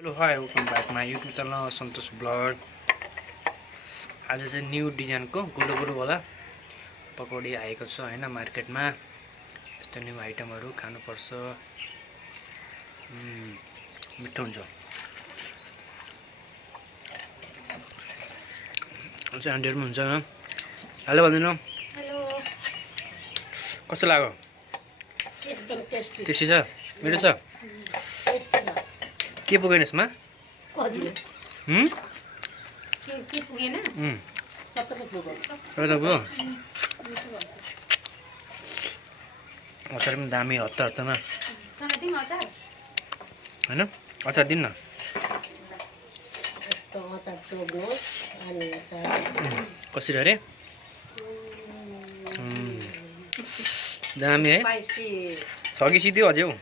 Hello hi welcome back my YouTube channel Santosh blog. आज चाहिँ new डिजाइनको गोलो गोलो वाला पकौडी आएको छ हैन मार्केटमा। यस्तो न्यू आइटमहरु खानुपर्छ, मिठो हुन्छ। अझै आन्टीहरु पनि हुन्छ। हेलो भन्दिनु। हेलो। कस्तो लाग्यो? टेस्टी छ, मिठो छ। के पुगेन यसमा? के पुगेन? अचार पनि दामी हत्ता हत्तामा हैन। अचार दिन न। कसरी अरे? दामी है। सकी सिद्धियो अझै हो।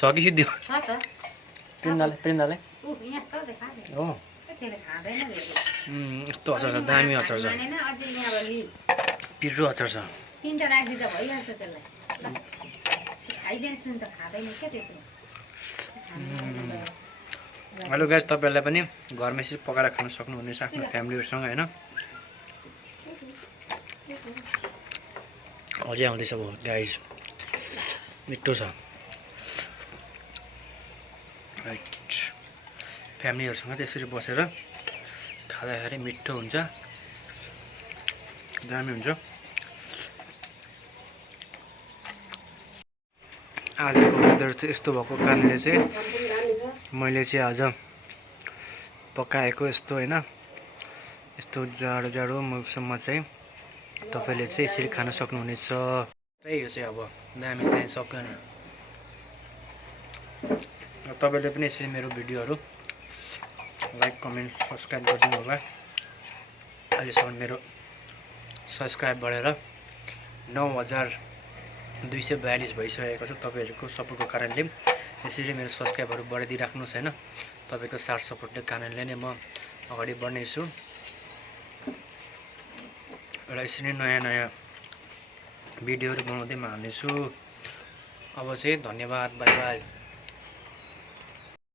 सकी सिद्धियो। प्रिन्दाले हो। यस्तो अचार छ, दामी अचार छ। पिरो अचार छ। हेलो गाइस, तपाईहरुलाई पनि घरमा यसरी पकाएर खान सक्नुहुनेछ आफ्नो फ्यामिलीहरुसँग हैन। अझै आउँदैछ अब गाइस, मिठो छ। फ्यामिलीहरुसँग त्यसरी बसेर खाँदाखेरि मिठो हुन्छ, दामी हुन्छ। आजको वेदर चाहिँ यस्तो भएको कारणले चाहिँ मैले चाहिँ आज पकाएको यस्तो हैन, यस्तो जाडो मौसममा चाहिँ तपाईले चाहिँ यसरी खान सक्नुहुनेछ। यो चाहिँ अब दामी चाहिँ सक्दैन। तपाईले पनि यसरी मेरो भिडियोहरु लाइक कमेन्ट सब्स्क्राइब गरिदिनु होला। अहिलेसम्म मेरो सब्स्क्राइब बढेर 9242 भइसकेको छ। तपाईहरुको सपोर्टको कारणले यसरी मेरो सब्स्क्राइबहरु बढाइदिराख्नुस् हैन। तपाईको साथ सपोर्टको कारणले नै म अगाडि बढ्ने छु। र यसरी नयाँ भिडियोहरु बनाउँदै म हाल्ने छु। अब चाहिँ धन्यवाद, बाइ बाइ।